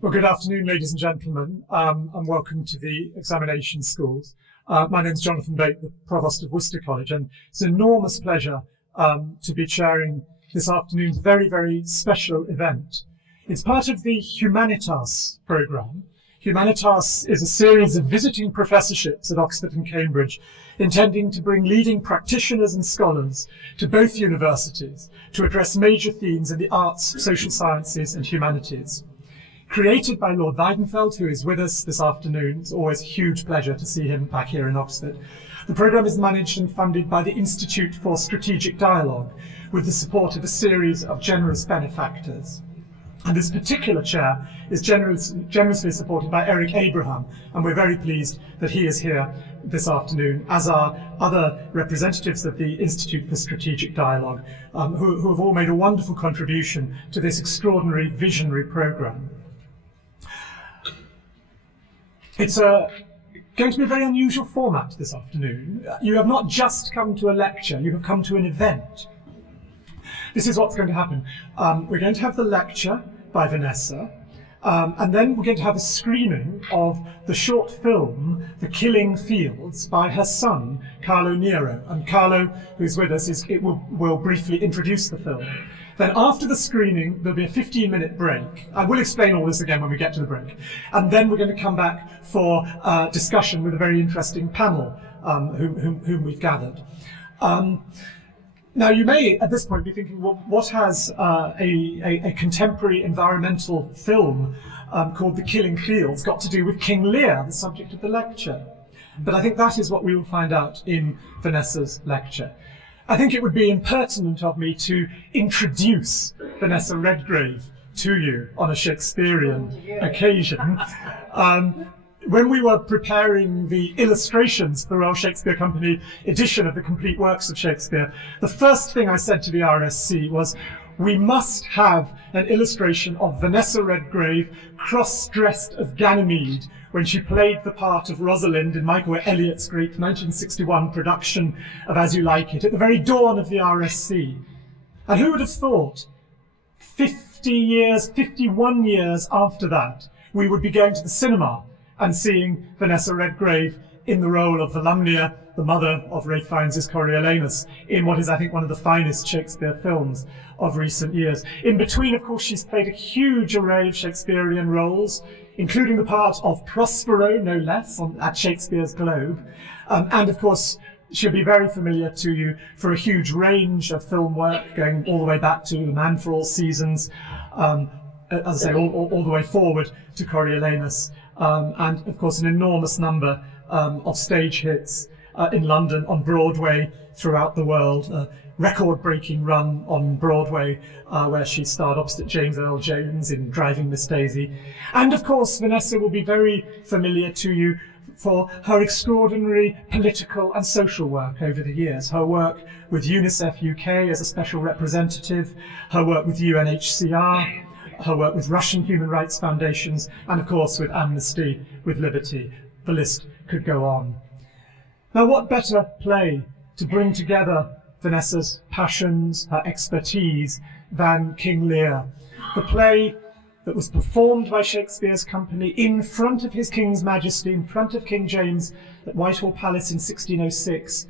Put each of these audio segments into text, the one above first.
Well, good afternoon, ladies and gentlemen, and welcome to the examination schools. My name is Jonathan Bate, the Provost of Worcester College, and it's an enormous pleasure to be chairing this afternoon's very, very special event. It's part of the Humanitas programme. Humanitas is a series of visiting professorships at Oxford and Cambridge, intending to bring leading practitioners and scholars to both universities to address major themes in the arts, social sciences, and humanities. Created by Lord Weidenfeld, who is with us this afternoon. It's always a huge pleasure to see him back here in Oxford. The programme is managed and funded by the Institute for Strategic Dialogue, with the support of a series of generous benefactors. And this particular chair is generously supported by Eric Abraham, and we're very pleased that he is here this afternoon, as are other representatives of the Institute for Strategic Dialogue, who have all made a wonderful contribution to this extraordinary visionary programme. It's going to be a very unusual format this afternoon. You have not just come to a lecture, you have come to an event. This is what's going to happen. We're going to have the lecture by Vanessa, and then we're going to have a screening of the short film, The Killing Fields, by her son, Carlo Nero. And Carlo, who's with us, will briefly introduce the film. Then after the screening, there'll be a 15-minute break. I will explain all this again when we get to the break. And then we're going to come back for discussion with a very interesting panel whom we've gathered. Now, you may, at this point, be thinking, well, what has a contemporary environmental film called The Killing Fields got to do with King Lear, the subject of the lecture? But I think that is what we will find out in Vanessa's lecture. I think it would be impertinent of me to introduce Vanessa Redgrave to you on a Shakespearean occasion. When we were preparing the illustrations for the Royal Shakespeare Company edition of the complete works of Shakespeare, the first thing I said to the RSC was, we must have an illustration of Vanessa Redgrave cross-dressed as Ganymede when she played the part of Rosalind in Michael Elliott's great 1961 production of As You Like It, at the very dawn of the RSC. And who would have thought, 51 years after that, we would be going to the cinema and seeing Vanessa Redgrave in the role of Volumnia, the mother of Ralph Fiennes' Coriolanus, in what is, I think, one of the finest Shakespeare films of recent years. In between, of course, she's played a huge array of Shakespearean roles, including the part of Prospero, no less, at Shakespeare's Globe. And of course, she'll be very familiar to you for a huge range of film work, going all the way back to The Man for All Seasons, as I say, all the way forward to Coriolanus. And of course, an enormous number of stage hits in London, on Broadway, throughout the world. A record-breaking run on Broadway, where she starred opposite James Earl Jones in Driving Miss Daisy. And of course, Vanessa will be very familiar to you for her extraordinary political and social work over the years. Her work with UNICEF UK as a special representative, her work with UNHCR, her work with Russian human rights foundations, and of course with Amnesty, with Liberty. The list could go on. Now, what better play to bring together Vanessa's passions, her expertise, than King Lear, the play that was performed by Shakespeare's company in front of His King's Majesty, in front of King James at Whitehall Palace in 1606,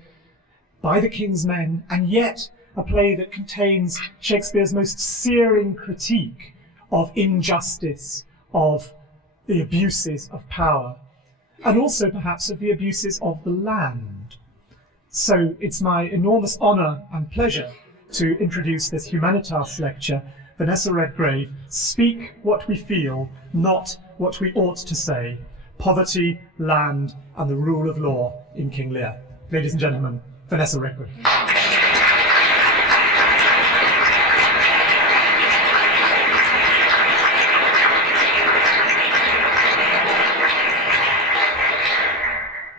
by the King's men, and yet a play that contains Shakespeare's most searing critique of injustice, of the abuses of power, and also perhaps of the abuses of the land. So it's my enormous honour and pleasure to introduce this Humanitas lecture, Vanessa Redgrave, Speak What We Feel, Not What We Ought to Say, Poverty, Land, and the Rule of Law in King Lear. Ladies and gentlemen, Vanessa Redgrave.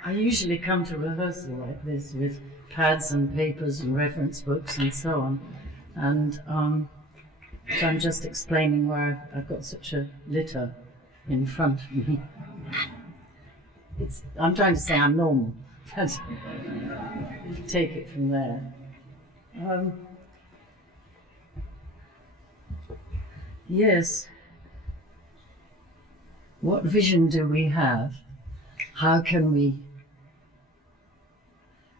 I usually come to rehearsal like this with pads and papers and reference books and so on, and so I'm just explaining why I've got such a litter in front of me. I'm trying to say I'm normal, but take it from there. Yes. What vision do we have? How can we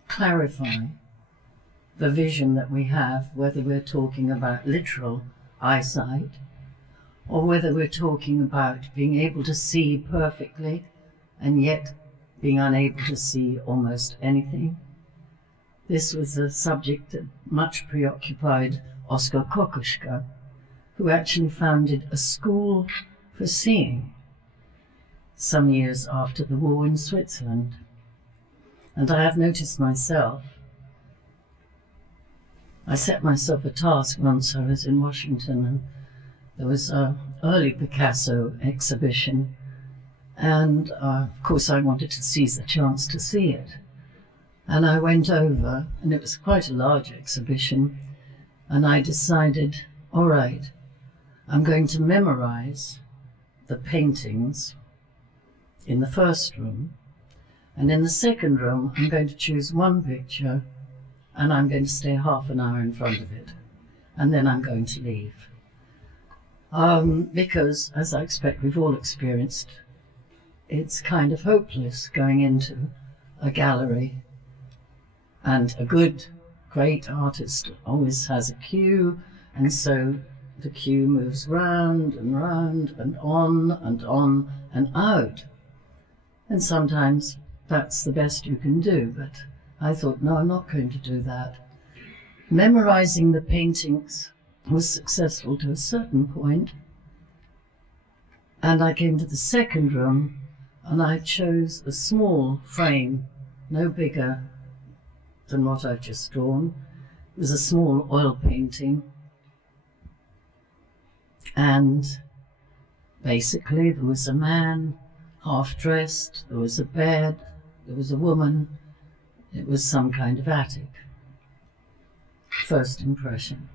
clarify the vision that we have, whether we're talking about literal eyesight or whether we're talking about being able to see perfectly and yet being unable to see almost anything? This was a subject that much preoccupied Oskar Kokoschka, who actually founded a school for seeing some years after the war in Switzerland. And I have noticed myself, I set myself a task once. I was in Washington and there was an early Picasso exhibition, and of course I wanted to seize the chance to see it. And I went over, and it was quite a large exhibition, and I decided, all right, I'm going to memorize the paintings in the first room, and in the second room I'm going to choose one picture and I'm going to stay half an hour in front of it, and then I'm going to leave. Because, as I expect we've all experienced, it's kind of hopeless going into a gallery, and a good, great artist always has a queue, and so the queue moves round and round and on and out. And sometimes that's the best you can do, but I thought, no, I'm not going to do that. Memorizing the paintings was successful to a certain point, and I came to the second room and I chose a small frame, no bigger than what I've just drawn. It was a small oil painting, and basically there was a man half-dressed, there was a bed, there was a woman, it was some kind of attic. First impression.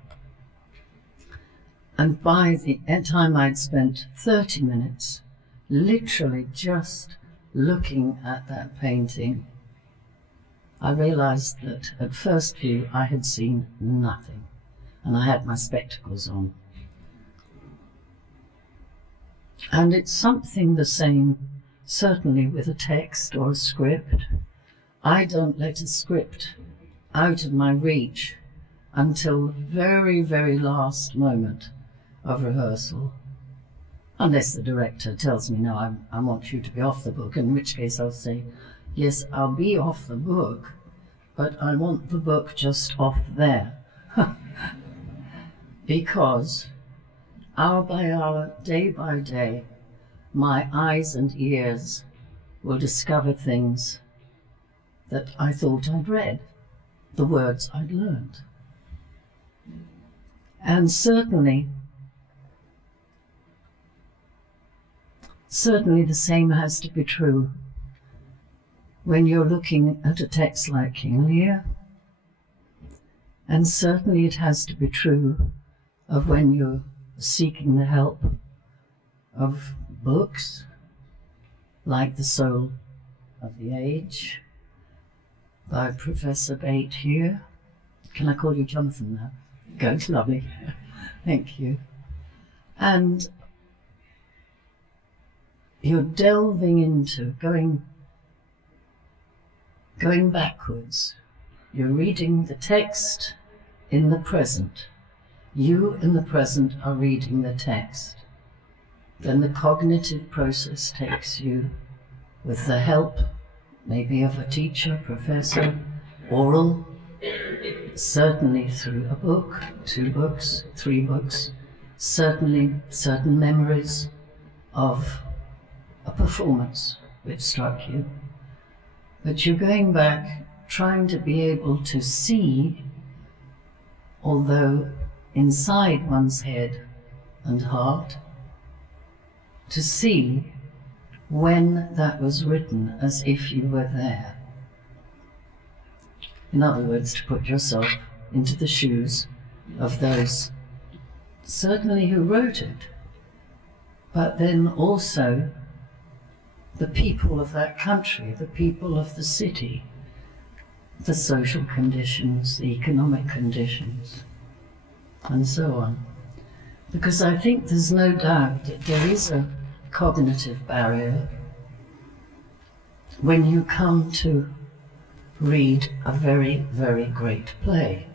And by the time I'd spent 30 minutes literally just looking at that painting, I realized that at first view I had seen nothing, and I had my spectacles on. And it's something the same, certainly with a text or a script. I don't let a script out of my reach until the very, very last moment of rehearsal, unless the director tells me, no, I want you to be off the book, in which case I'll say, yes, I'll be off the book, but I want the book just off there. Because hour by hour, day by day, my eyes and ears will discover things that I thought I'd read, the words I'd learned. And certainly the same has to be true when you're looking at a text like King Lear, and certainly it has to be true of when you're seeking the help of books like The Soul of the Age by Professor Bate here. Can I call you Jonathan now? Good, lovely. Thank you. And you're delving into, going backwards. You're reading the text in the present. You in the present are reading the text. Then the cognitive process takes you, with the help maybe of a teacher, professor, oral, certainly through a book, 2 books, 3 books, certainly certain memories of a performance which struck you. But you're going back, trying to be able to see, although inside one's head and heart, to see when that was written as if you were there. In other words, to put yourself into the shoes of those certainly who wrote it, but then also the people of that country, the people of the city, the social conditions, the economic conditions, and so on. Because I think there's no doubt that there is a cognitive barrier when you come to read a very, very great play.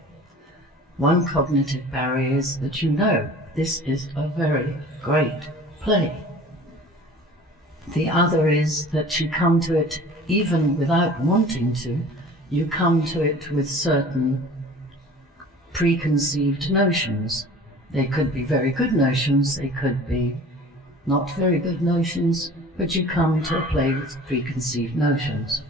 One cognitive barrier is that you know this is a very great play. The other is that you come to it even without wanting to, you come to it with certain preconceived notions. They could be very good notions, they could be not very good notions, but you come to a play with preconceived notions.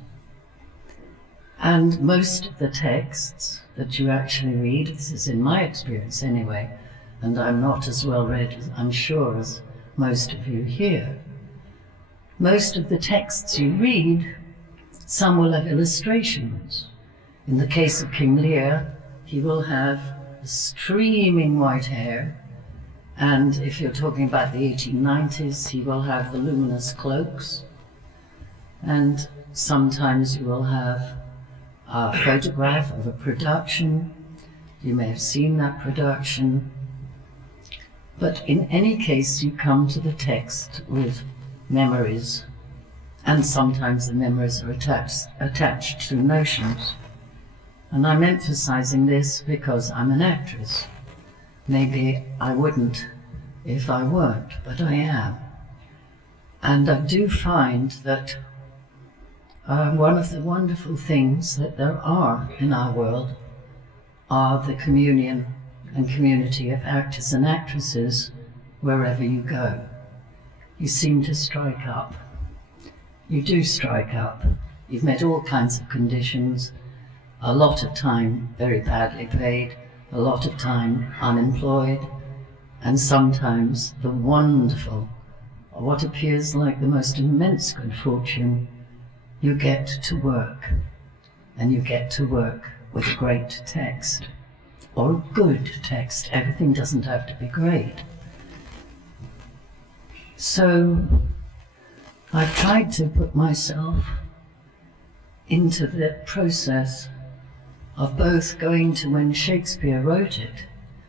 And most of the texts that you actually read, this is in my experience anyway, and I'm not as well read, I'm sure, as most of you here. Most of the texts you read, some will have illustrations. In the case of King Lear, he will have streaming white hair, and if you're talking about the 1890s, he will have the luminous cloaks, and sometimes you will have a photograph of a production. You may have seen that production, but in any case you come to the text with memories, and sometimes the memories are attached to notions. And I'm emphasizing this because I'm an actress. Maybe I wouldn't if I weren't, but I am. And I do find that one of the wonderful things that there are in our world are the communion and community of actors and actresses wherever you go. You seem to strike up. You do strike up. You've met all kinds of conditions, a lot of time very badly paid, a lot of time unemployed, and sometimes the wonderful, what appears like the most immense good fortune, you get to work, and you get to work with a great text, or a good text. Everything doesn't have to be great. So I've tried to put myself into the process of both going to when Shakespeare wrote it,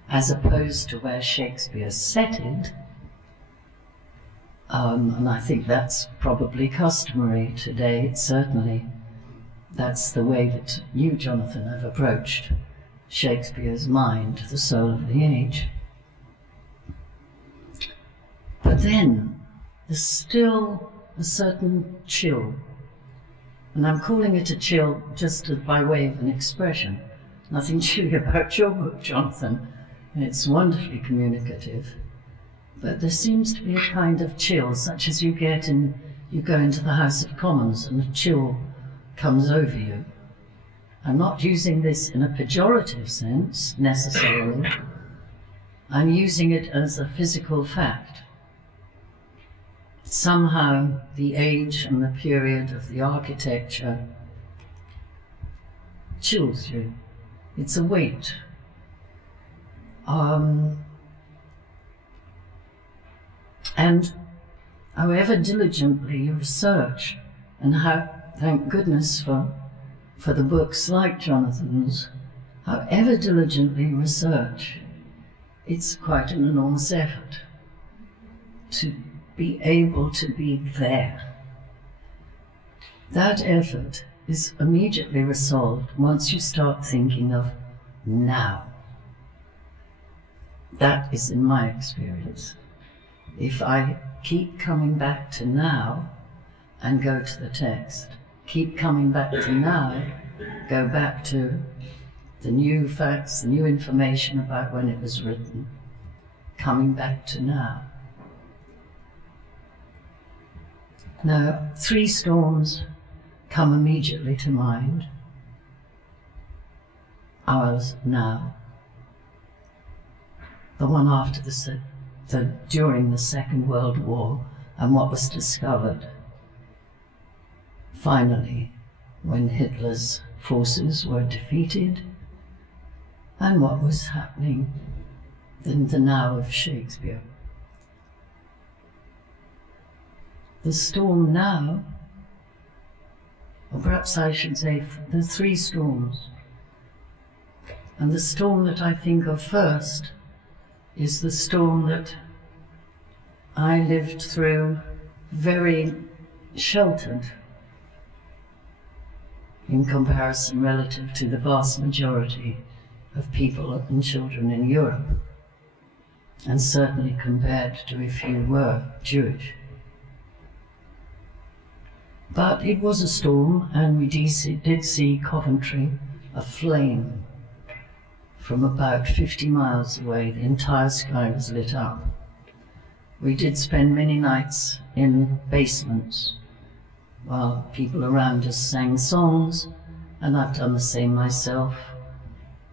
as opposed to where Shakespeare set it, and I think that's probably customary today, certainly. That's the way that you, Jonathan, have approached Shakespeare's mind, the soul of the age. But then, there's still a certain chill. And I'm calling it a chill just by way of an expression. Nothing chilly about your book, Jonathan. It's wonderfully communicative. But there seems to be a kind of chill, such as you get you go into the House of Commons and a chill comes over you. I'm not using this in a pejorative sense, necessarily. I'm using it as a physical fact. Somehow the age and the period of the architecture chills you. It's a weight. And however diligently you research, and how, thank goodness for the books like Jonathan's, however diligently you research, it's quite an enormous effort to be able to be there. That effort is immediately resolved once you start thinking of now. That is in my experience. If I keep coming back to now and go to the text, keep coming back to now, go back to the new facts, the new information about when it was written, coming back to now. Now, three storms come immediately to mind. Ours now. The one after during the Second World War, and what was discovered finally when Hitler's forces were defeated, and what was happening in the now of Shakespeare. The storm now, or perhaps I should say the three storms. And the storm that I think of first is the storm that I lived through very sheltered in comparison relative to the vast majority of people and children in Europe, and certainly compared to if you were Jewish. But it was a storm, and we did see Coventry aflame. From about 50 miles away, the entire sky was lit up. We did spend many nights in basements while people around us sang songs, and I've done the same myself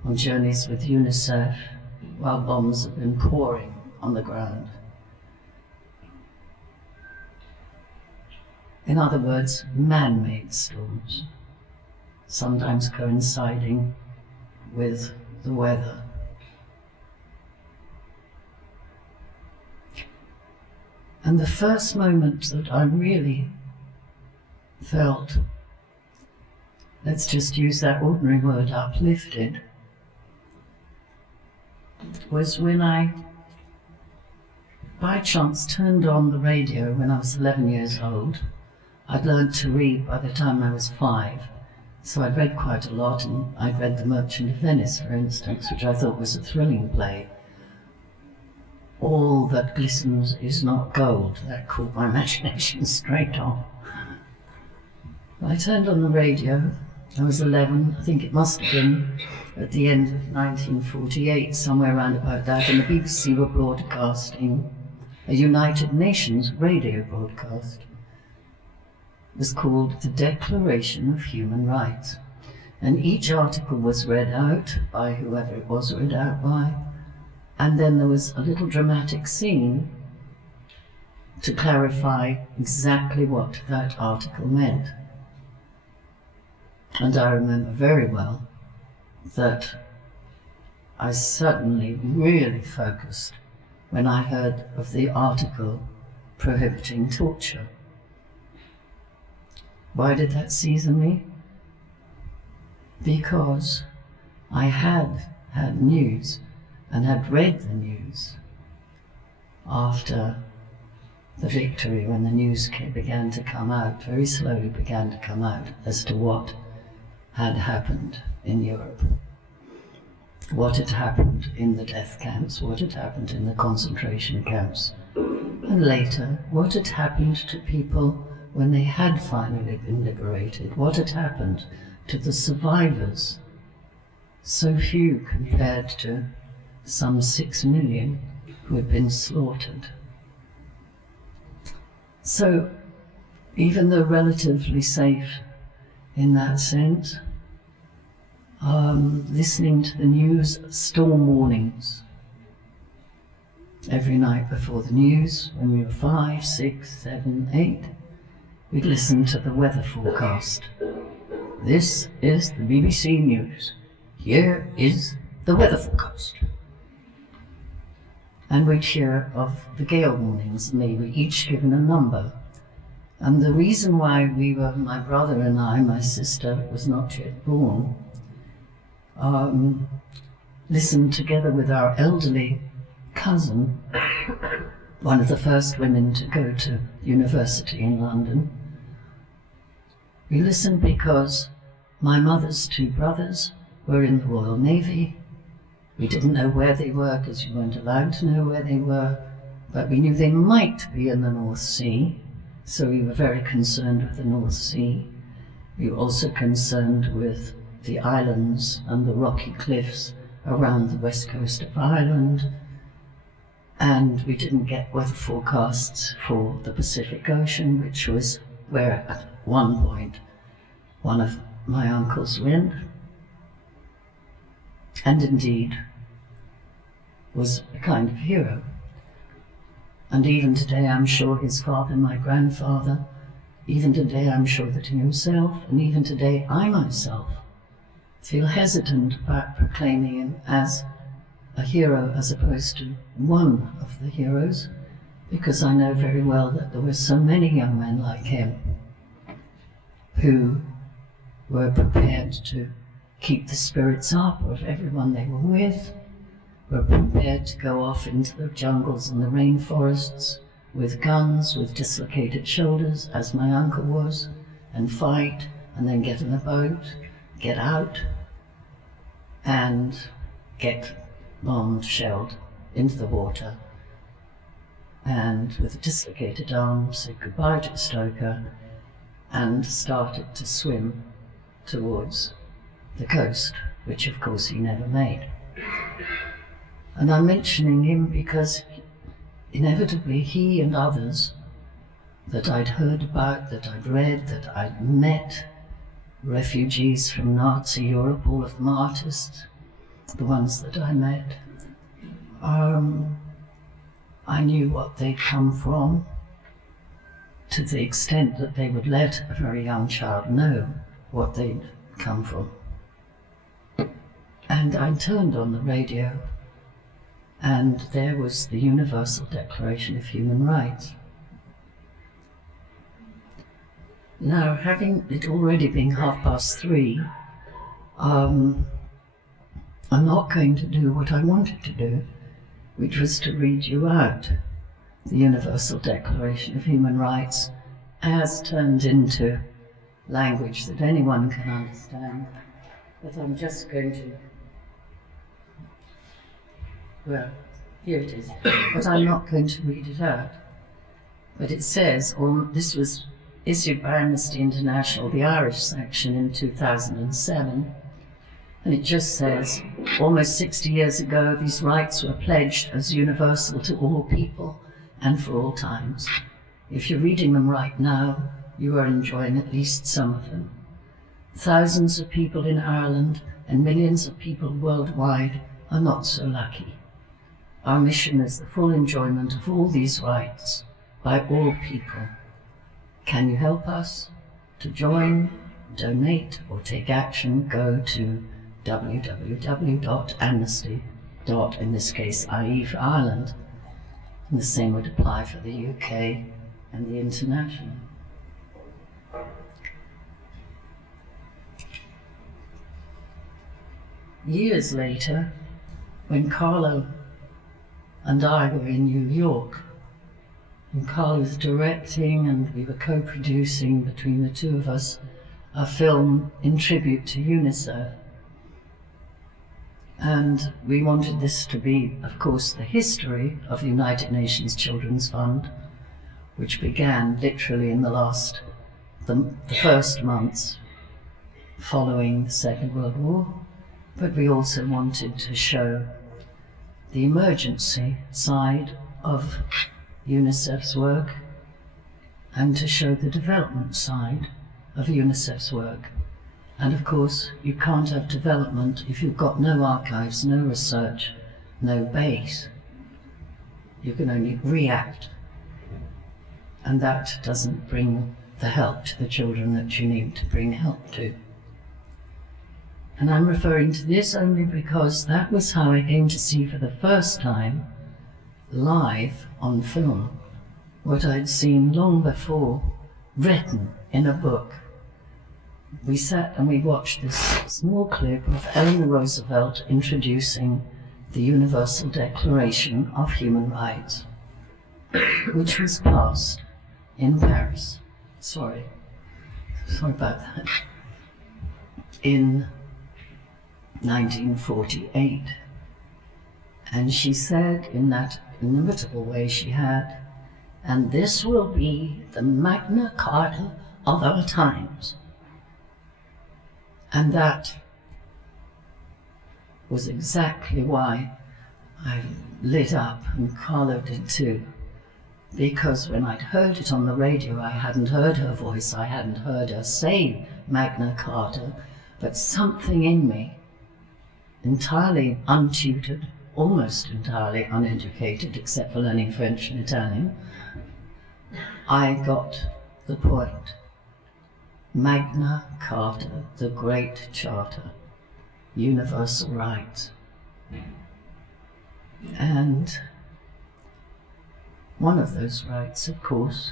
on journeys with UNICEF while bombs have been pouring on the ground. In other words, man-made storms, sometimes coinciding with the weather. And the first moment that I really felt, let's just use that ordinary word, uplifted, was when I, by chance, turned on the radio when I was 11 years old. I'd learned to read by the time I was 5, so I'd read quite a lot, and I'd read The Merchant of Venice, for instance, which I thought was a thrilling play. All that glistens is not gold. That caught my imagination straight off. I turned on the radio. I was 11. I think it must have been at the end of 1948, somewhere around about that, and the BBC were broadcasting a United Nations radio broadcast. It was called The Declaration of Human Rights, and each article was read out by whoever it was read out by, and then there was a little dramatic scene to clarify exactly what that article meant. And I remember very well that I certainly really focused when I heard of the article prohibiting torture. Why did that season me? Because I had had news and had read the news after the victory, when the news began to come out, very slowly began to come out as to what had happened in Europe, what had happened in the death camps, what had happened in the concentration camps, and later what had happened to people when they had finally been liberated, what had happened to the survivors, so few compared to some 6 million who had been slaughtered. So, even though relatively safe in that sense, listening to the news, storm warnings. Every night before the news, when we were 5, 6, 7, 8, we'd listen to the weather forecast. This is the BBC News. Here is the weather forecast. And we'd hear of the gale warnings, and they were each given a number. And the reason why we were, my brother and I, my sister was not yet born, listened together with our elderly cousin, one of the first women to go to university in London. We listened because my mother's 2 brothers were in the Royal Navy. We didn't know where they were because you weren't allowed to know where they were, but we knew they might be in the North Sea, so we were very concerned with the North Sea. We were also concerned with the islands and the rocky cliffs around the west coast of Ireland, and we didn't get weather forecasts for the Pacific Ocean, which was where at one point one of my uncles went, and indeed was a kind of hero. And even today I'm sure his father, my grandfather, even today I'm sure that he himself, and even today I myself, feel hesitant about proclaiming him as a hero as opposed to one of the heroes, because I know very well that there were so many young men like him who were prepared to keep the spirits up of everyone they were with, were prepared to go off into the jungles and the rainforests with guns, with dislocated shoulders, as my uncle was, and fight, and then get in a boat, get out, and get bombed, shelled into the water, and with dislocated arms said goodbye to Stoker and started to swim towards the coast, which of course he never made. And I'm mentioning him because inevitably he and others that I'd heard about, that I'd read, that I'd met, refugees from Nazi Europe, all of them artists, the ones that I met, I knew what they'd come from, to the extent that they would let a very young child know what they'd come from. And I turned on the radio, and there was the Universal Declaration of Human Rights. Now, having it already being 3:30, I'm not going to do what I wanted to do, which was to read you out the Universal Declaration of Human Rights as turned into language that anyone can understand. But I'm just going to, well, here it is. But I'm not going to read it out. But it says, this was issued by Amnesty International, the Irish section, in 2007. And it just says, almost 60 years ago, these rights were pledged as universal to all people and for all times. If you're reading them right now, you are enjoying at least some of them. Thousands of people in Ireland and millions of people worldwide are not so lucky. Our mission is the full enjoyment of all these rights by all people. Can you help us? To join, donate, or take action, go to www.amnesty. In this case, IE for Ireland. And the same would apply for the UK and the international. Years later, when Carlo and I were in New York, and Carl was directing and we were co-producing between the two of us a film in tribute to UNICEF. And we wanted this to be, of course, the history of the United Nations Children's Fund, which began literally in the first months following the Second World War. But we also wanted to show the emergency side of UNICEF's work and to show the development side of UNICEF's work. And of course, you can't have development if you've got no archives, no research, no base. You can only react. And that doesn't bring the help to the children that you need to bring help to. And I'm referring to this only because that was how I came to see for the first time, live on film, what I'd seen long before, written in a book. We sat and we watched this small clip of Eleanor Roosevelt introducing the Universal Declaration of Human Rights, which was passed in Paris. Sorry about that. In 1948. And she said in that inimitable way she had, and this will be the Magna Carta of our times. And that was exactly why I lit up, and Carlo did too. Because when I'd heard it on the radio, I hadn't heard her voice, I hadn't heard her say Magna Carta, but something in me, entirely untutored, almost entirely uneducated, except for learning French and Italian, I got the point. Magna Carta, the Great Charter, universal rights. And one of those rights, of course,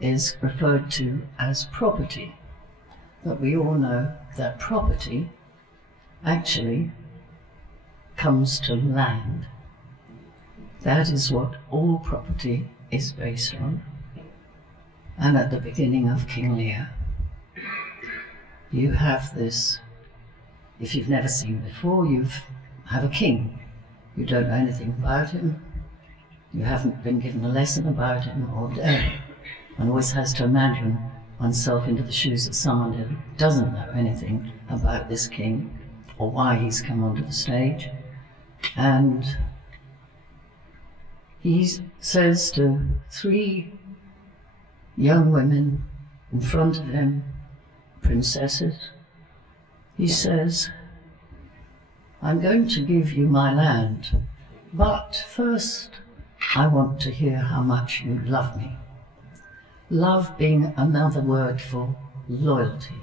is referred to as property. But we all know that property actually comes to land. That is what all property is based on. And at the beginning of King Lear, you have this, if you've never seen before, you have a king. You don't know anything about him. You haven't been given a lesson about him all day. One always has to imagine oneself into the shoes of someone who doesn't know anything about this king or why he's come onto the stage. And he says to 3 young women in front of him, princesses, he says, I'm going to give you my land, but first I want to hear how much you love me. Love being another word for loyalty.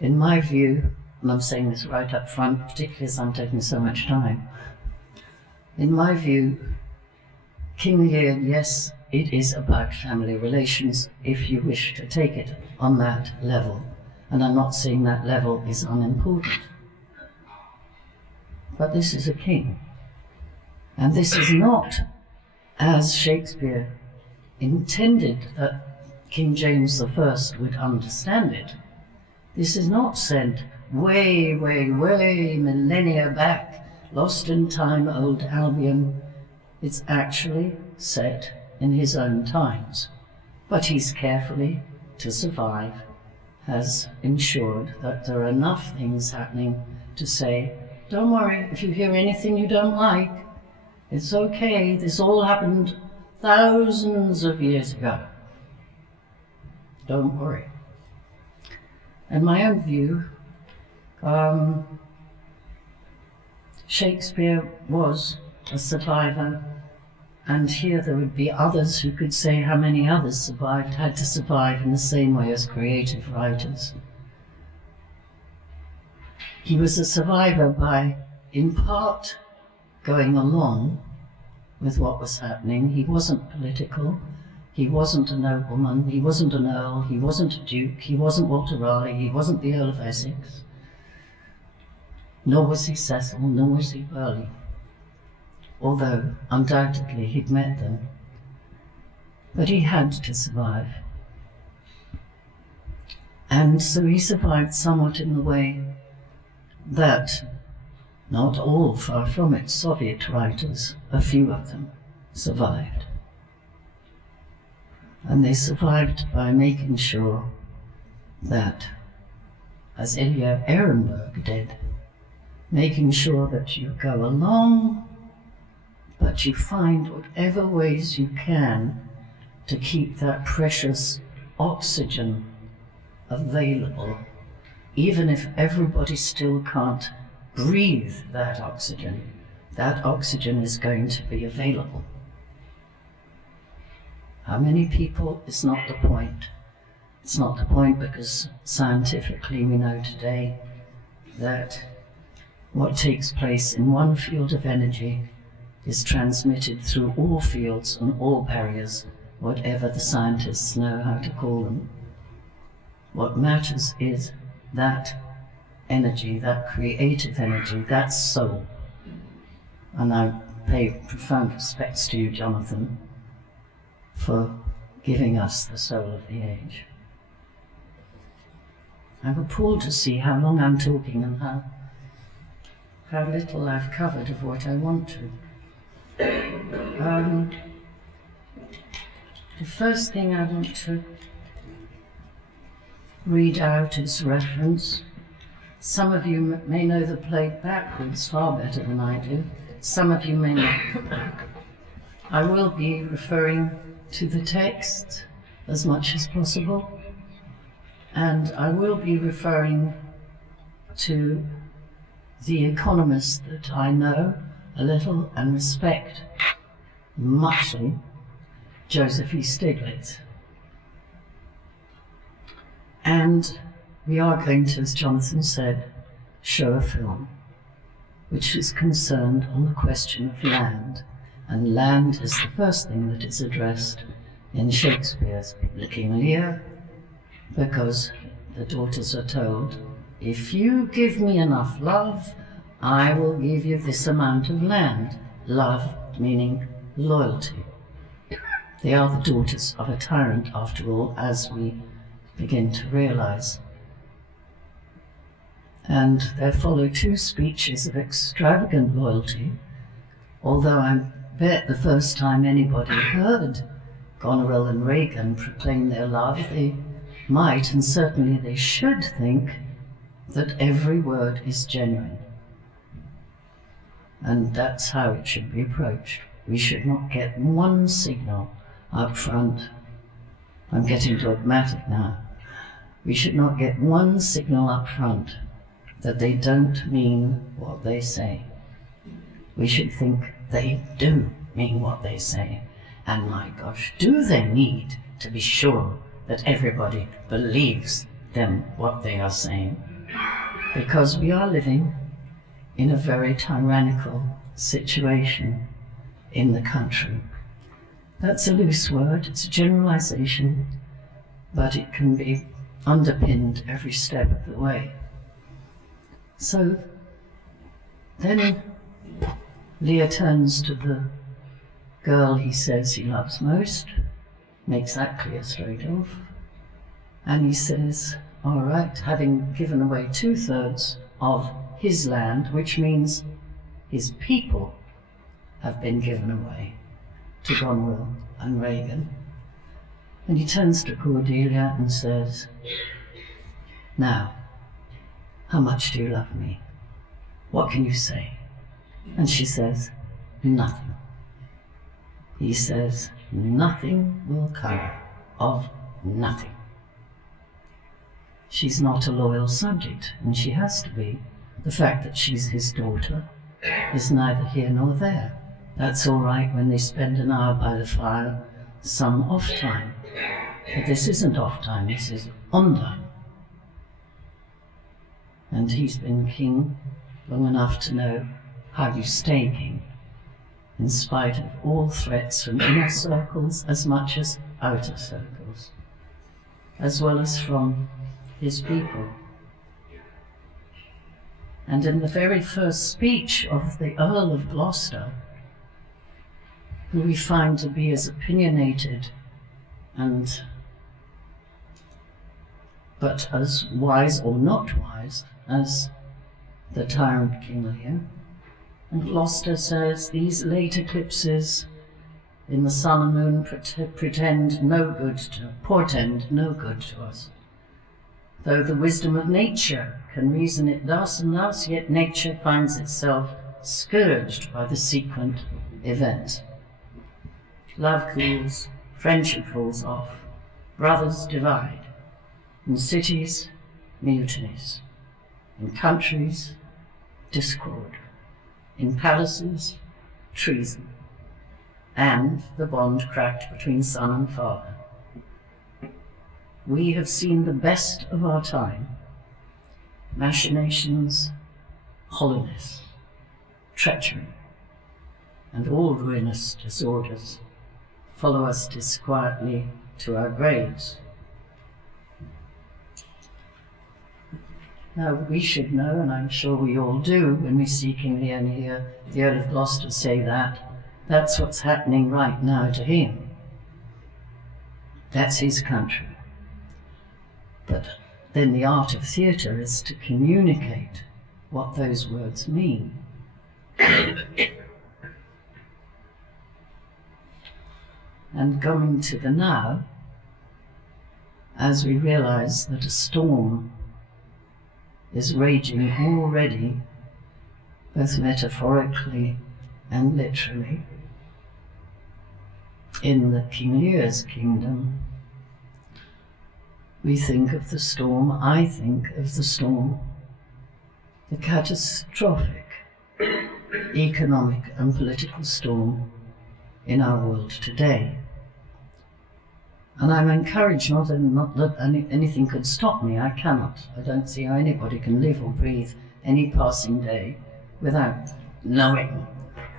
In my view, and I'm saying this right up front, particularly as I'm taking so much time, in my view, King Lear, yes, it is about family relations if you wish to take it on that level. And I'm not saying that level is unimportant. But this is a king. And this is not, as Shakespeare intended that King James I would understand it. This is not said way, way, way millennia back, lost in time, old Albion. It's actually set in his own times. But he's carefully, to survive, has ensured that there are enough things happening to say, don't worry, if you hear anything you don't like, it's okay, this all happened thousands of years ago. Don't worry. In my own view, Shakespeare was a survivor, and here there would be others who could say how many others survived, had to survive in the same way as creative writers. He was a survivor by, in part, going along with what was happening. He wasn't political, he wasn't a nobleman, he wasn't an earl, he wasn't a duke, he wasn't Walter Raleigh, he wasn't the Earl of Essex, nor was he Cecil, nor was he Burleigh, although undoubtedly he'd met them. But he had to survive. And so he survived somewhat in the way that not all, far from it, Soviet writers, a few of them, survived. And they survived by making sure that, as Ilya Ehrenberg did, making sure that you go along, but you find whatever ways you can to keep that precious oxygen available, even if everybody still can't breathe that oxygen is going to be available. How many people is not the point. It's not the point because scientifically we know today that what takes place in one field of energy is transmitted through all fields and all barriers, whatever the scientists know how to call them. What matters is that energy, that creative energy, that soul. And I pay profound respects to you, Jonathan, for giving us the soul of the age. I'm appalled to see how long I'm talking and how little I've covered of what I want to. The first thing I want to read out is reference. Some of you may know the play backwards far better than I do. Some of you may not. I will be referring to the text as much as possible, and I will be referring to the economist that I know a little and respect muchly, Joseph E. Stiglitz. And we are going to, as Jonathan said, show a film which is concerned on the question of land, and land is the first thing that is addressed in Shakespeare's King Lear, because the daughters are told, if you give me enough love, I will give you this amount of land. Love meaning loyalty. They are the daughters of a tyrant, after all, as we begin to realize. And there follow 2 speeches of extravagant loyalty, although I bet the first time anybody heard Goneril and Regan proclaim their love, they might, and certainly they should, think that every word is genuine. And that's how it should be approached. We should not get one signal up front. I'm getting dogmatic now. We should not get one signal up front that they don't mean what they say. We should think they do mean what they say. And my gosh, do they need to be sure that everybody believes them what they are saying? Because we are living in a very tyrannical situation in the country. That's a loose word, it's a generalization, but it can be underpinned every step of the way. So then Lear turns to the girl he says he loves most, makes that clear straight off, and he says, all right, having given away 2/3 of his land, which means his people have been given away to Goneril and Regan. And he turns to Cordelia and says, now, how much do you love me? What can you say? And she says, nothing. He says, nothing will come of nothing. She's not a loyal subject, and she has to be. The fact that she's his daughter is neither here nor there. That's all right when they spend an hour by the fire, some off time. But this isn't off time, this is on time. And he's been king long enough to know how you stay king, in spite of all threats from inner circles as much as outer circles, as well as from his people. And in the very first speech of the Earl of Gloucester, who we find to be as opinionated and but as wise or not wise as the tyrant King Lear, and Gloucester says these late eclipses in the sun and moon portend no good to us. Though the wisdom of nature can reason it thus and thus, yet nature finds itself scourged by the sequent event. Love cools, friendship falls off, brothers divide, in cities, mutinies, in countries, discord, in palaces, treason, and the bond cracked between son and father. We have seen the best of our time, machinations, hollowness, treachery, and all ruinous disorders follow us disquietly to our graves. Now we should know, and I'm sure we all do, when we see King Lear and hear the Earl of Gloucester say that, that's what's happening right now to him. That's his country. But then the art of theatre is to communicate what those words mean. And going to the now, as we realize that a storm is raging already, both metaphorically and literally, in the King Lear's kingdom, we think of the storm, I think of the storm, the catastrophic economic and political storm in our world today. And I'm encouraged, not that anything could stop me, I cannot. I don't see how anybody can live or breathe any passing day without knowing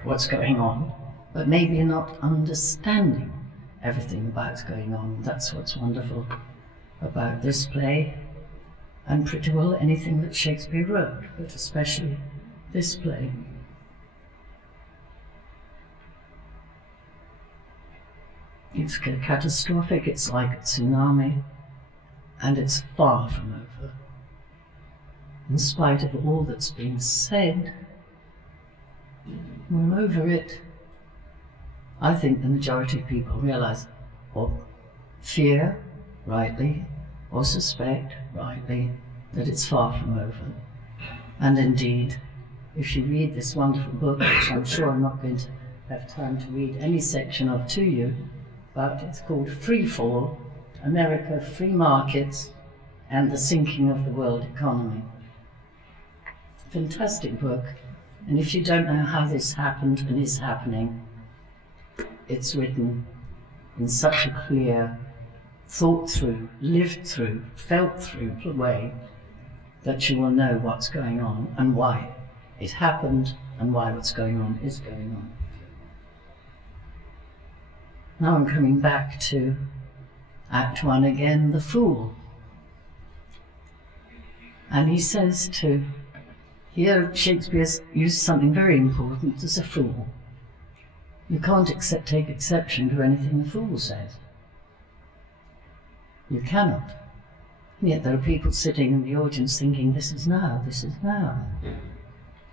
what's going on, but maybe not understanding everything about what's going on. That's what's wonderful about this play, and pretty well anything that Shakespeare wrote, but especially this play. It's catastrophic, it's like a tsunami, and it's far from over. In spite of all that's been said, we're over it. I think the majority of people realize, or fear, rightly, or suspect, rightly, that it's far from over. And indeed, if you read this wonderful book, which I'm sure I'm not going to have time to read any section of to you, but it's called Free Fall, America, Free Markets, and the Sinking of the World Economy. Fantastic book, and if you don't know how this happened and is happening, it's written in such a clear, thought through, lived through, felt through way that you will know what's going on and why it happened and why what's going on is going on. Now I'm coming back to Act 1 again, the fool. And he says to, here Shakespeare's used something very important as a fool. You can't take exception to anything the fool says. You cannot. And yet there are people sitting in the audience thinking, this is now, this is now.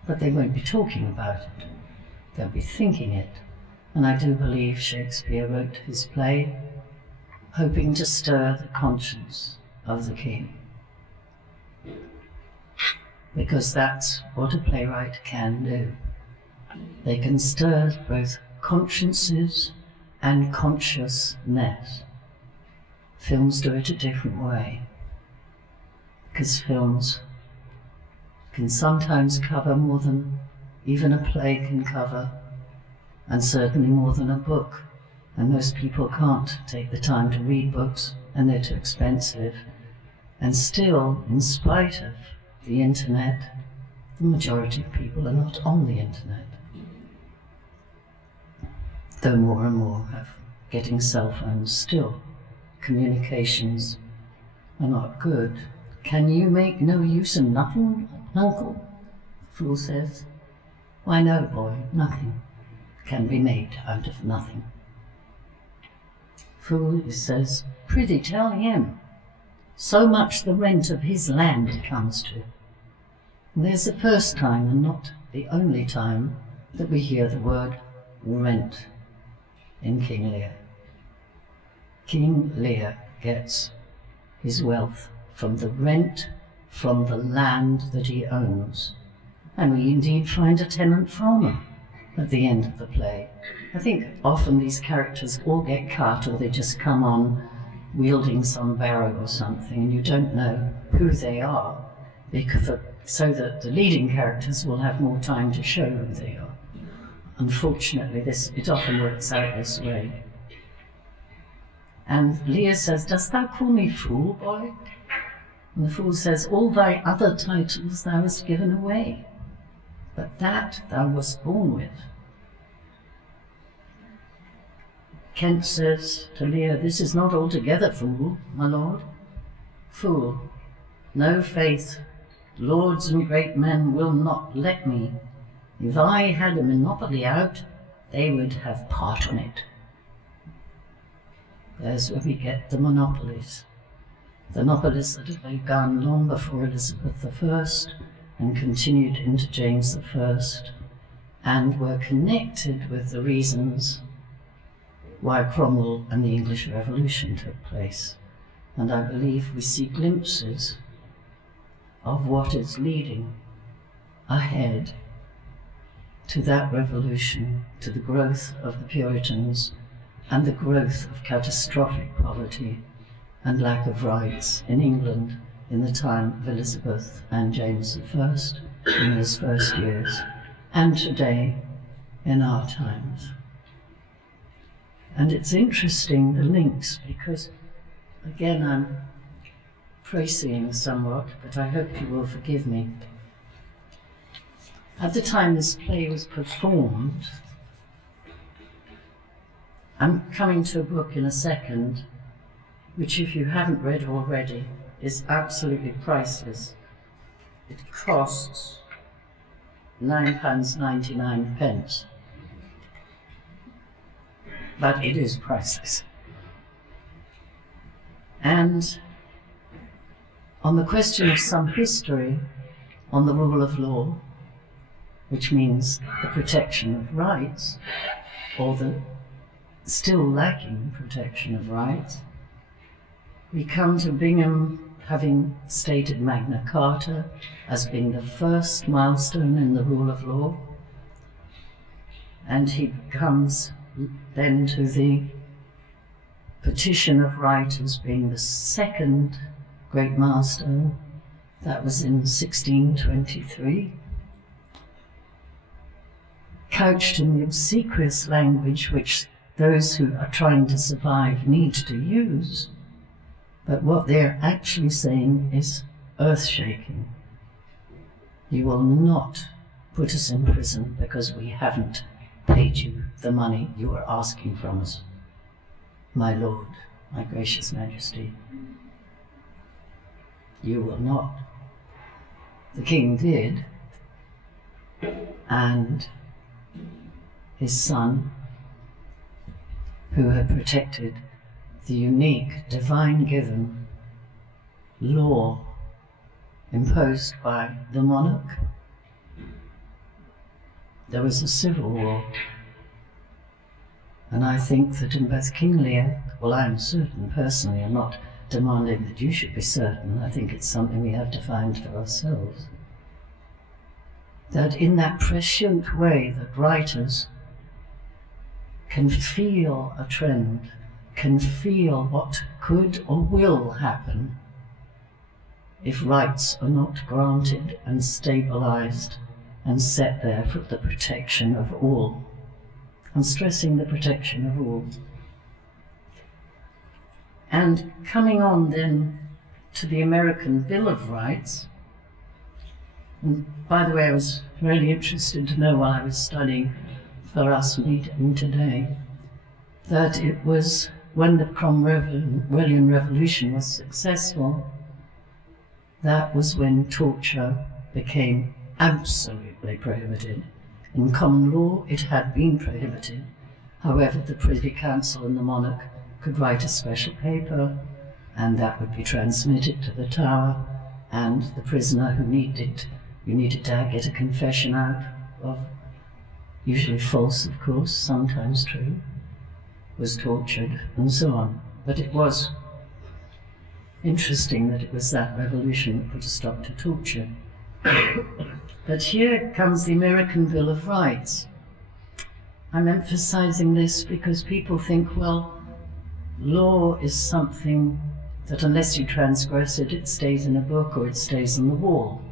But they won't be talking about it. They'll be thinking it. And I do believe Shakespeare wrote his play hoping to stir the conscience of the king. Because that's what a playwright can do. They can stir both consciences and consciousness. Films do it a different way, because films can sometimes cover more than even a play can cover, and certainly more than a book. And most people can't take the time to read books, and they're too expensive. And still, in spite of the internet, the majority of people are not on the internet. Though more and more are getting cell phones, still communications are not good. Can you make no use of nothing, uncle? The fool says. Why no, boy, nothing can be made out of nothing. Fool, he says, prithee tell him, so much the rent of his land comes to. And there's the first time, and not the only time, that we hear the word rent in King Lear. King Lear gets his wealth from the rent from the land that he owns. And we indeed find a tenant farmer at the end of the play. I think often these characters all get cut, or they just come on wielding some barrow or something, and you don't know who they are, so that the leading characters will have more time to show who they are. Unfortunately, it often works out this way. And Lear says, dost thou call me fool, boy? And the fool says, all thy other titles thou hast given away, but that thou wast born with. Kent says to Lear, this is not altogether fool, my lord. Fool, no faith, lords and great men will not let me. If I had a monopoly out, they would have part on it. There's where we get the monopolies. The monopolies that have begun long before Elizabeth I and continued into James I, and were connected with the reasons why Cromwell and the English Revolution took place. And I believe we see glimpses of what is leading ahead to that revolution, to the growth of the Puritans and the growth of catastrophic poverty and lack of rights in England in the time of Elizabeth and James I in those first years, and today in our times. And it's interesting, the links, because again I'm prescient somewhat, but I hope you will forgive me. At the time this play was performed, I'm coming to a book in a second, which if you haven't read already, is absolutely priceless. It costs £9.99. But it is priceless. And on the question of some history on the rule of law, which means the protection of rights, or the still lacking protection of rights, we come to Bingham having stated Magna Carta as being the first milestone in the rule of law, and he comes then to the Petition of Right as being the second great milestone. That was in 1623. Couched in the obsequious language which those who are trying to survive need to use, but what they're actually saying is earth-shaking. You will not put us in prison because we haven't paid you the money you are asking from us, my Lord, my gracious Majesty. You will not. The king did, and his son, who had protected the unique, divine-given law imposed by the monarch. There was a civil war, and I think that in both King Lear, well, I'm certain personally, I'm not demanding that you should be certain, I think it's something we have to find for ourselves, that in that prescient way that writers can feel a trend, can feel what could or will happen if rights are not granted and stabilized and set there for the protection of all. I'm stressing the protection of all. And coming on then to the American Bill of Rights, and by the way, I was really interested to know while I was studying for us meeting today, that it was when the Cromwellian Revolution was successful, that was when torture became absolutely prohibited. In common law, it had been prohibited. However, the Privy Council and the monarch could write a special paper, and that would be transmitted to the Tower, and the prisoner who needed to get a confession out of, usually false, of course, sometimes true, was tortured, and so on. But it was interesting that it was that revolution that put a stop to torture. But here comes the American Bill of Rights. I'm emphasizing this because people think, well, law is something that unless you transgress it, it stays in a book or it stays on the wall.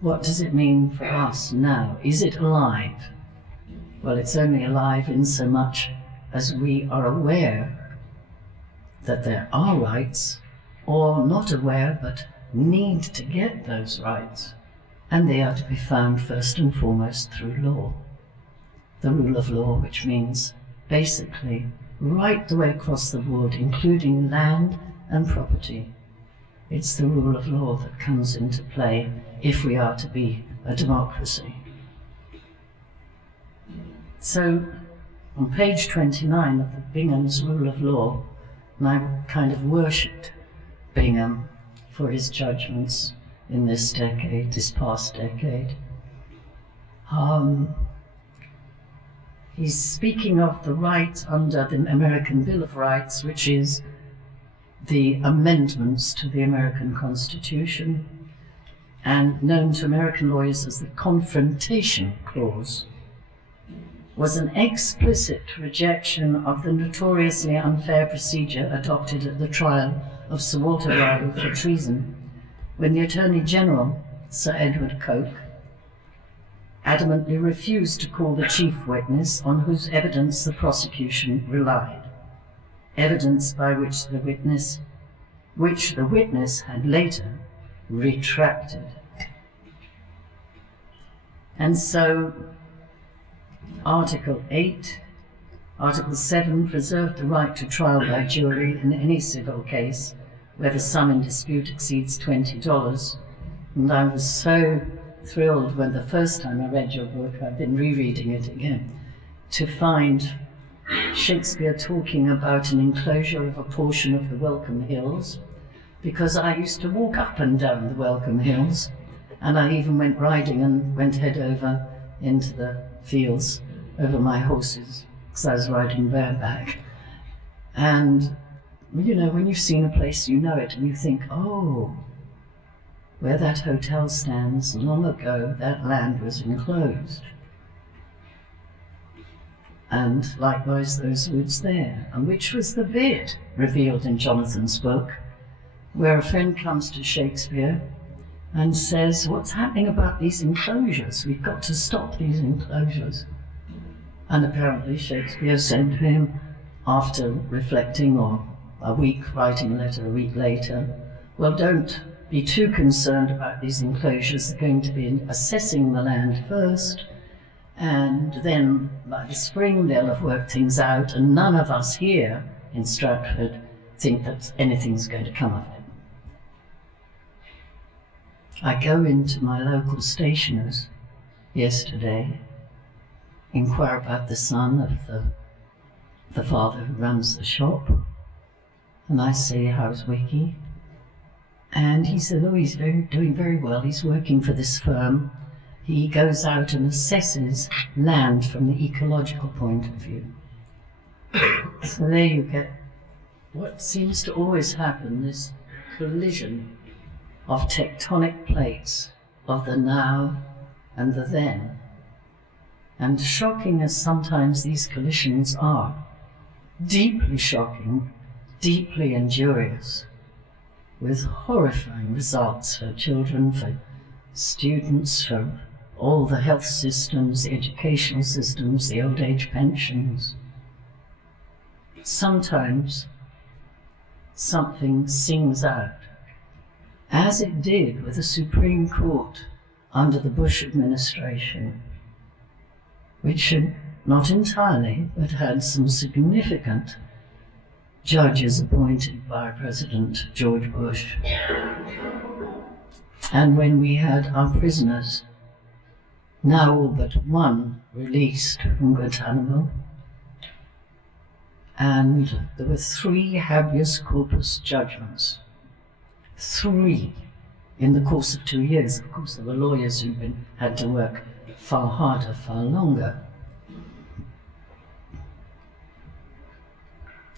What does it mean for us now? Is it alive? Well, it's only alive in so much as we are aware that there are rights, or not aware but need to get those rights, and they are to be found first and foremost through law. The rule of law, which means basically right the way across the board, including land and property. It's the rule of law that comes into play if we are to be a democracy. So, on page 29 of the Bingham's Rule of Law, and I kind of worshipped Bingham for his judgments in this decade, this past decade. He's speaking of the right under the American Bill of Rights, which is the amendments to the American Constitution, and known to American lawyers as the Confrontation Clause, was an explicit rejection of the notoriously unfair procedure adopted at the trial of Sir Walter Raleigh for treason, when the Attorney General, Sir Edward Coke, adamantly refused to call the chief witness on whose evidence the prosecution relied, evidence by which the witness had later retracted. And so Article 8, Article 7 preserved the right to trial by jury in any civil case where the sum in dispute exceeds $20. And I was so thrilled when the first time I read your book, I've been rereading it again, to find Shakespeare talking about an enclosure of a portion of the Welcome Hills, because I used to walk up and down the Welcome Hills, and I even went riding and went head over into the fields over my horses, because I was riding bareback. And, you know, when you've seen a place, you know it, and you think, oh, where that hotel stands, long ago, that land was enclosed. And likewise those woods there, and which was the bit revealed in Jonathan's book, where a friend comes to Shakespeare and says, what's happening about these enclosures? We've got to stop these enclosures. And apparently Shakespeare said to him, after reflecting, or a week, writing a letter a week later, well, don't be too concerned about these enclosures. They're going to be assessing the land first, and then by the spring they'll have worked things out, and none of us here in Stratford think that anything's going to come of it. I go into my local stationer's yesterday, inquire about the son of the father who runs the shop, and I say, how's Wiki? And he said, oh, he's doing very well. He's working for this firm. He goes out and assesses land from the ecological point of view. So there you get what seems to always happen, this collision of tectonic plates of the now and the then. And shocking as sometimes these collisions are, deeply shocking, deeply injurious, with horrifying results for children, for students, for all the health systems, the educational systems, the old age pensions. Sometimes something sings out, as it did with the Supreme Court under the Bush administration, which had not entirely, but had some significant judges appointed by President George Bush. And when we had our prisoners, now all but one, released from Guantanamo, and there were 3 habeas corpus judgments, 3 in the course of 2 years. Of course, there were lawyers who had to work far harder, far longer,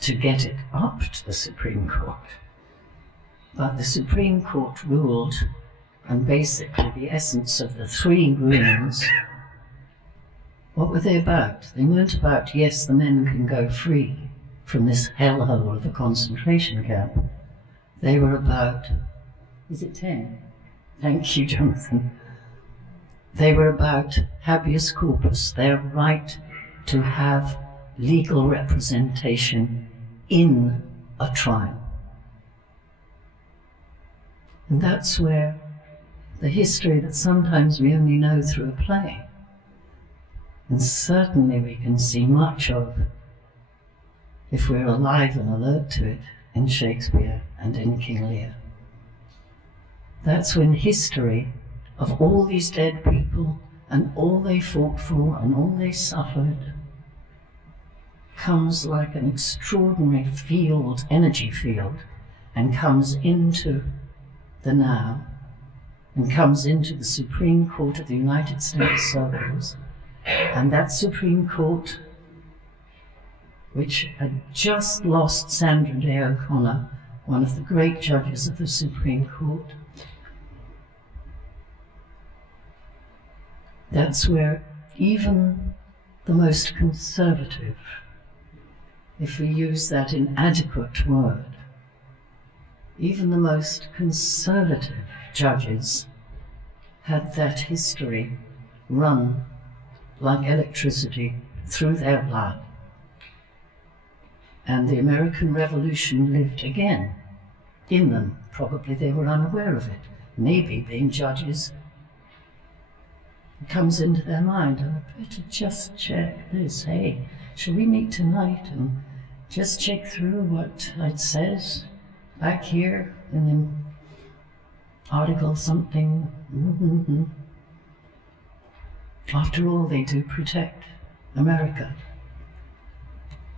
to get it up to the Supreme Court. But the Supreme Court ruled, and basically the essence of the 3 rulings, what were they about? They weren't about, yes, the men can go free from this hellhole of a concentration camp. They were about, is it 10? Thank you, Jonathan. They were about habeas corpus, their right to have legal representation in a trial. And that's where the history that sometimes we only know through a play, and certainly we can see much of, if we're alive and alert to it, in Shakespeare and in King Lear. That's when history of all these dead people and all they fought for and all they suffered comes like an extraordinary field, energy field, and comes into the now, and comes into the Supreme Court of the United States Circles. And that Supreme Court, which had just lost Sandra Day O'Connor, one of the great judges of the Supreme Court, that's where even the most conservative, if we use that inadequate word, even the most conservative judges had that history run like electricity through their blood. And the American Revolution lived again in them. Probably they were unaware of it. Maybe being judges, it comes into their mind, oh, I better just check this. Hey, shall we meet tonight and just check through what it says back here in the article something? After all, they do protect America.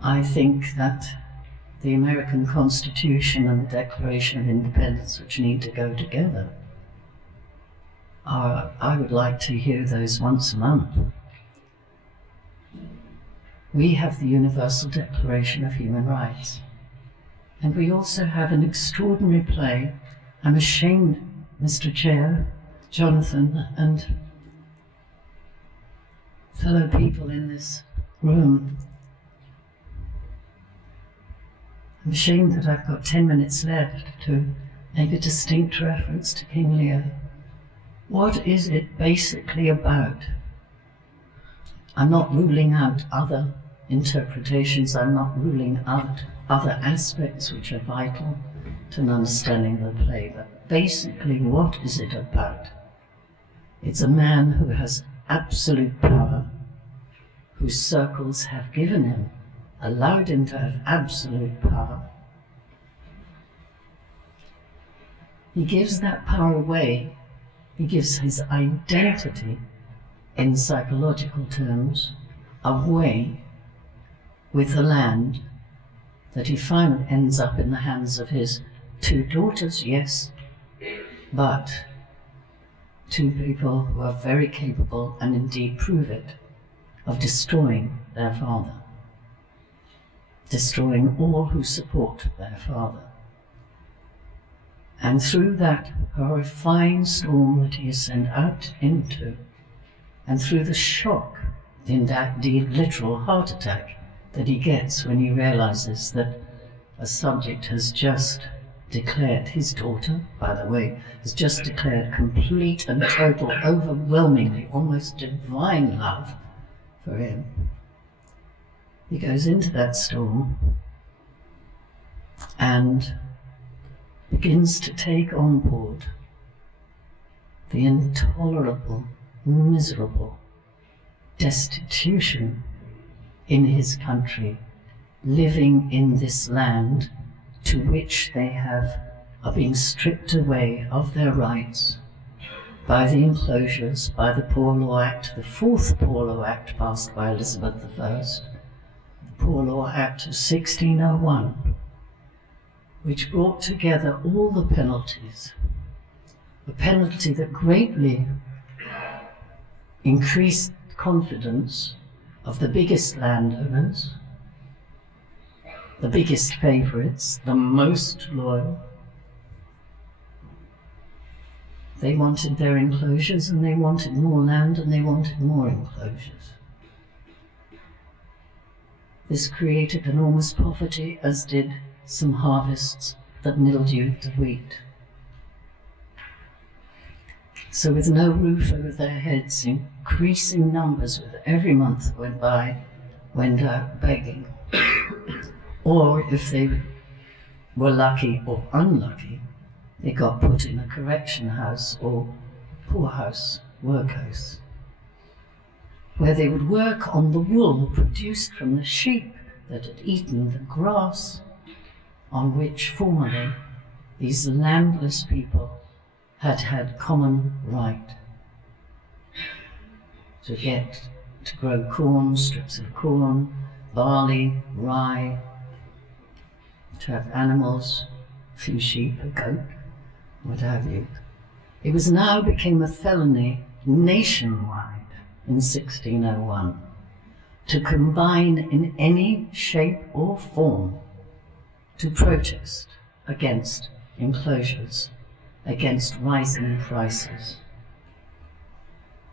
I think that the American Constitution and the Declaration of Independence, which need to go together, I would like to hear those once a month. We have the Universal Declaration of Human Rights, and we also have an extraordinary play. I'm ashamed, Mr. Chair, Jonathan, and fellow people in this room, I'm ashamed that I've got 10 minutes left to make a distinct reference to King Lear. What is it basically about? I'm not ruling out other interpretations, I'm not ruling out other aspects which are vital to an understanding of the play, but basically what is it about? It's a man who has absolute power, whose circles have given him, allowed him to have absolute power. He gives that power away. He gives his identity, in psychological terms, away with the land that he finally ends up in the hands of his 2 daughters, yes, but 2 people who are very capable, and indeed prove it, of destroying their father, destroying all who support their father. And through that horrifying storm that he is sent out into, and through the shock, the indeed literal heart attack that he gets when he realizes that a subject has just declared, his daughter, by the way, has just declared complete and total, overwhelmingly, almost divine love for him. He goes into that storm and begins to take on board the intolerable, miserable destitution in his country, living in this land to which they are being stripped away of their rights by the enclosures, by the Poor Law Act, the 4th Poor Law Act passed by Elizabeth I, the Poor Law Act of 1601, which brought together all the penalties, a penalty that greatly increased confidence of the biggest landowners, the biggest favourites, the most loyal. They wanted their enclosures, and they wanted more land, and they wanted more enclosures. This created enormous poverty, as did some harvests that mildewed the wheat. So with no roof over their heads, increasing numbers with every month that went by, went out begging. Or if they were lucky or unlucky, they got put in a correction house or poorhouse, workhouse, where they would work on the wool produced from the sheep that had eaten the grass on which formerly these landless people had had common right to grow corn, strips of corn, barley, rye, to have animals, a few sheep, a goat, what have you. It was now became a felony nationwide in 1601 to combine in any shape or form to protest against enclosures, against rising prices.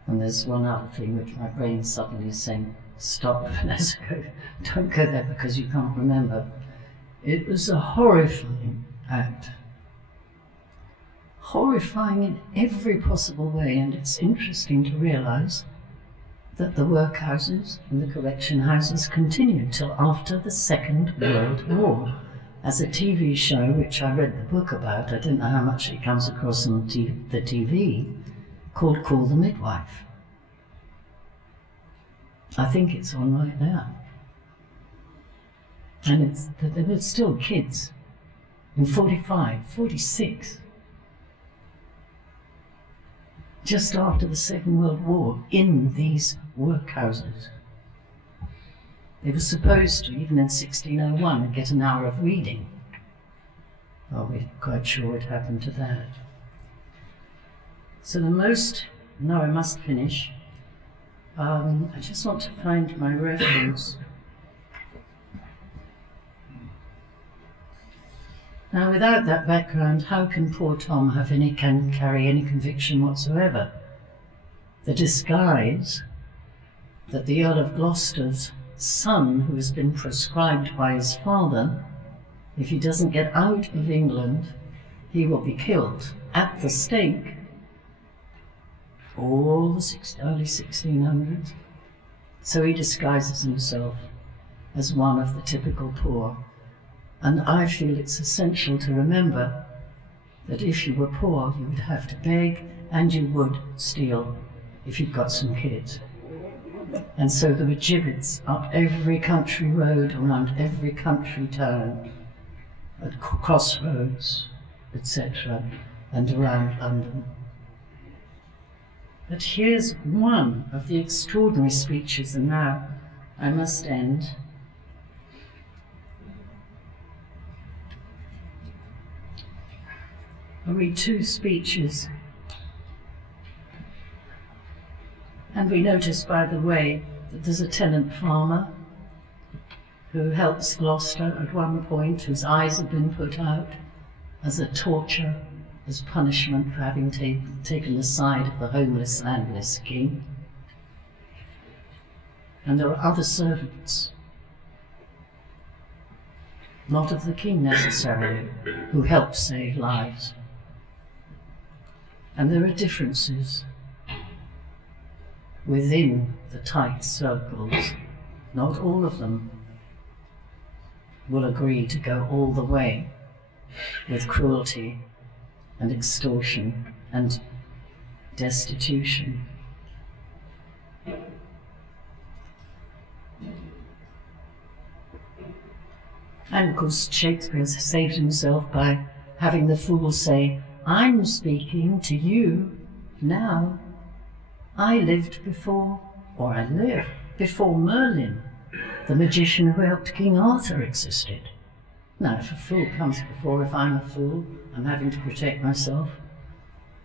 And there's one other thing which my brain suddenly is saying, stop, Vanessa, don't go there because you can't remember. It was a horrifying act. Horrifying in every possible way, and it's interesting to realise that the workhouses and the correction houses continued till after the Second World War. As a TV show, which I read the book about, I don't know how much it comes across on the TV, called Call the Midwife. I think it's on right now. And it's still kids in 45, 46. just after the Second World War in these workhouses. They were supposed to, even in 1601, get an hour of reading. Well, we're quite sure what happened to that. So now I must finish. I just want to find my reference. Now, without that background, how can poor Tom carry any conviction whatsoever? The disguise that the Earl of Gloucester's son, who has been proscribed by his father, if he doesn't get out of England, he will be killed at the stake. All the early 1600s. So he disguises himself as one of the typical poor. And I feel it's essential to remember that if you were poor, you would have to beg and you would steal if you've got some kids. And so there were gibbets up every country road, around every country town, at crossroads, etc., and around London. But here's one of the extraordinary speeches, and now I must end. I'll read two speeches. And we notice, by the way, that there's a tenant farmer who helps Gloucester at one point, whose eyes have been put out as a torture, as punishment for having taken the side of the homeless, landless king. And there are other servants, not of the king necessarily, who help save lives. And there are differences within the tight circles. Not all of them will agree to go all the way with cruelty and extortion and destitution. And of course Shakespeare has saved himself by having the fool say, "I'm speaking to you now. I lived before Merlin, the magician who helped King Arthur, existed." Now, if a fool comes before, if I'm a fool, I'm having to protect myself,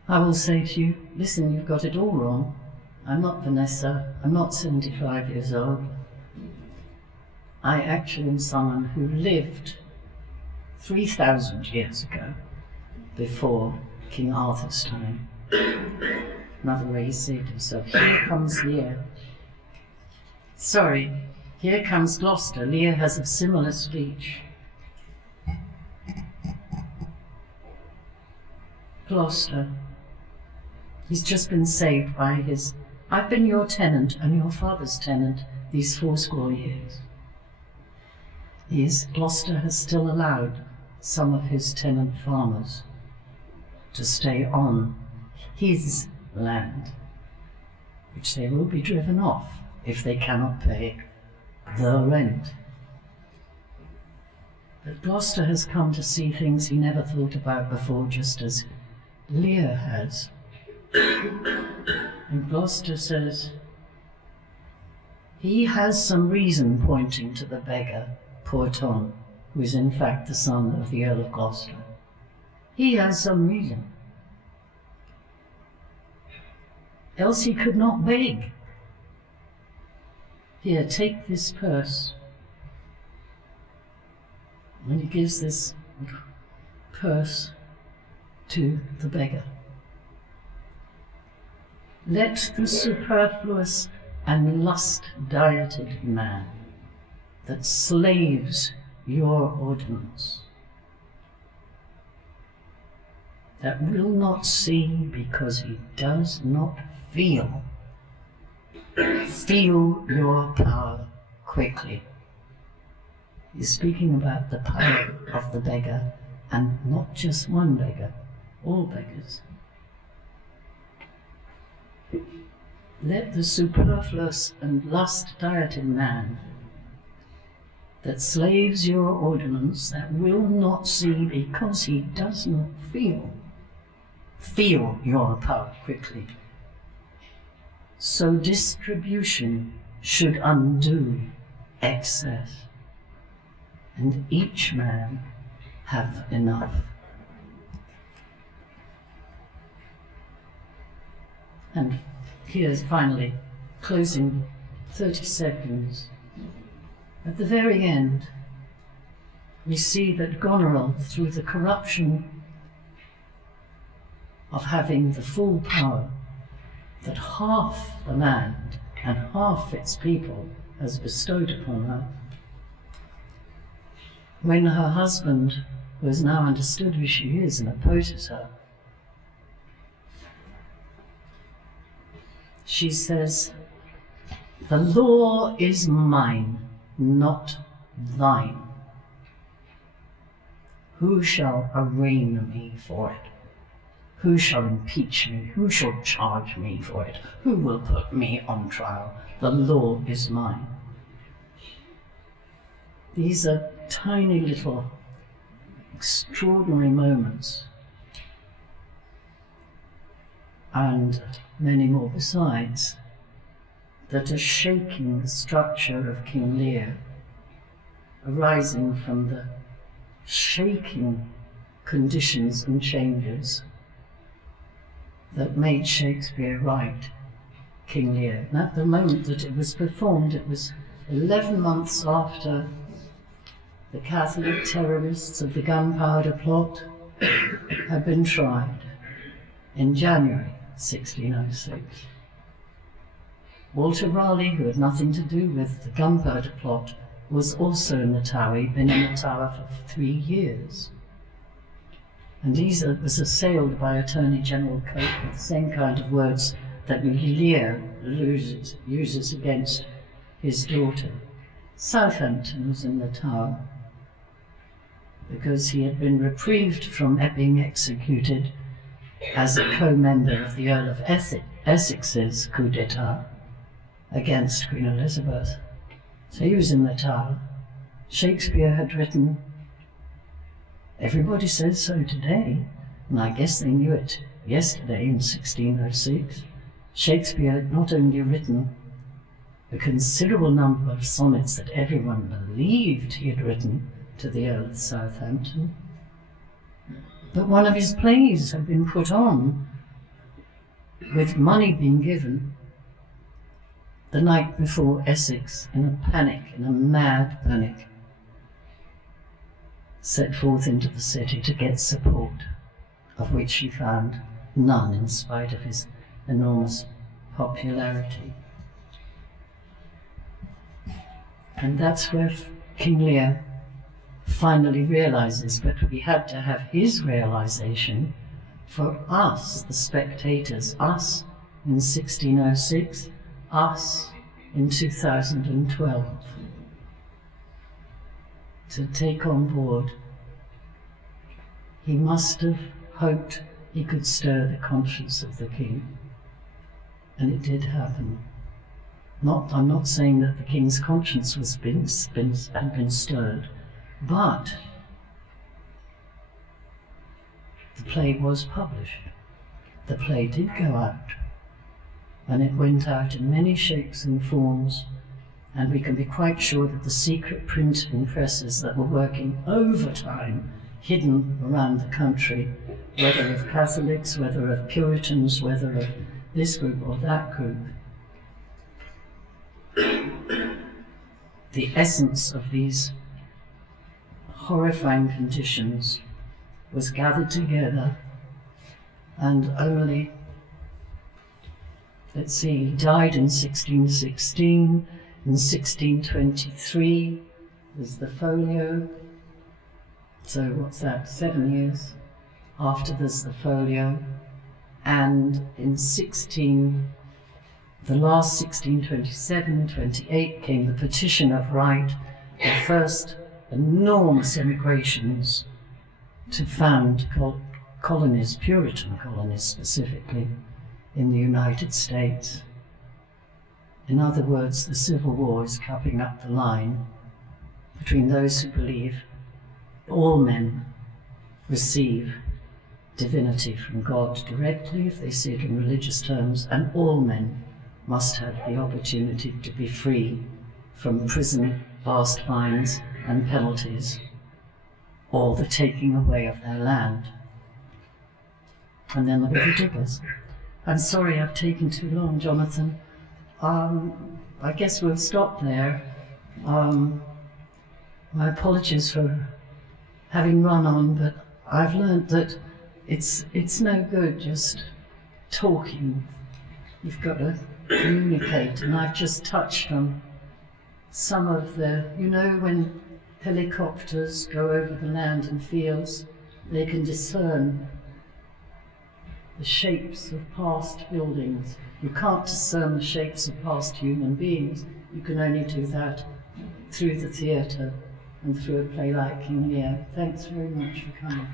I will say to you, listen, you've got it all wrong. I'm not Vanessa, I'm not 75 years old. I actually am someone who lived 3,000 years ago, before King Arthur's time. Another way he saved himself. Here comes Lear. Sorry, here comes Gloucester. Lear has a similar speech. Gloucester. He's just been saved by his, "I've been your tenant and your father's tenant these 80 years. Gloucester has still allowed some of his tenant farmers to stay on his land, which they will be driven off if they cannot pay the rent. But Gloucester has come to see things he never thought about before, just as Lear has. And Gloucester says, he has some reason, pointing to the beggar, poor Tom, who is in fact the son of the Earl of Gloucester. He has some reason. Else he could not beg. Here, take this purse. And he gives this purse to the beggar. Let the superfluous and lust-dieted man that slaves your ordinance, that will not see because he does not feel your power quickly. He's speaking about the power of the beggar, and not just one beggar, all beggars. Let the superfluous and lust-dieted man that slaves your ordinance, that will not see because he does not feel your power quickly. so distribution should undo excess, and each man have enough. And here's finally, closing 30 seconds. At the very end, we see that Goneril, through the corruption of having the full power that half the land and half its people has bestowed upon her, when her husband, who has now understood who she is and opposes her, she says, "The law is mine, not thine. Who shall arraign me for it? Who shall impeach me? Who shall charge me for it? Who will put me on trial? The law is mine." These are tiny little extraordinary moments, and many more besides, that are shaking the structure of King Lear, arising from the shaking conditions and changes that made Shakespeare write King Lear. And at the moment that it was performed, it was 11 months after the Catholic terrorists of the Gunpowder Plot had been tried in January 1606. Walter Raleigh, who had nothing to do with the Gunpowder Plot, was also in the Tower. He'd been in the Tower for 3 years. And he was assailed by Attorney General Coke with the same kind of words that Lear uses against his daughter. Southampton was in the Tower because he had been reprieved from being executed as a co-member of the Earl of Essex's coup d'etat against Queen Elizabeth. So he was in the Tower. Shakespeare had written, everybody says so today, and I guess they knew it yesterday in 1606. Shakespeare had not only written a considerable number of sonnets that everyone believed he had written to the Earl of Southampton, but one of his plays had been put on, with money being given, the night before Essex, in a panic, in a mad panic, set forth into the city to get support, of which he found none in spite of his enormous popularity. And that's where King Lear finally realizes, but we had to have his realization for us, the spectators, us in 1606, us in 2012, to take on board. He must have hoped he could stir the conscience of the king, and it did happen. I'm not saying that the king's conscience had been stirred, but the play was published. The play did go out, and it went out in many shapes and forms, and we can be quite sure that the secret printing presses that were working overtime, hidden around the country, whether of Catholics, whether of Puritans, whether of this group or that group, the essence of these horrifying conditions was gathered together, and only, let's see, he died in 1616, in 1623 was the folio, so what's that, 7 years after there's the folio, and in the last 1627-28 came the Petition of Right, the first enormous emigrations to found colonies, Puritan colonies specifically, in the United States. In other words, the Civil War is cupping up the line between those who believe all men receive divinity from God directly, if they see it in religious terms, and all men must have the opportunity to be free from prison, vast fines and penalties, or the taking away of their land. And then there were the diggers. I'm sorry I've taken too long, Jonathan. I guess we'll stop there. My apologies for having run on, but I've learned that it's no good just talking. You've got to communicate, and I've just touched on some of the, you know, when helicopters go over the land and fields, they can discern the shapes of past buildings. You can't discern the shapes of past human beings. You can only do that through the theatre and through a play like King Lear. Thanks very much for coming.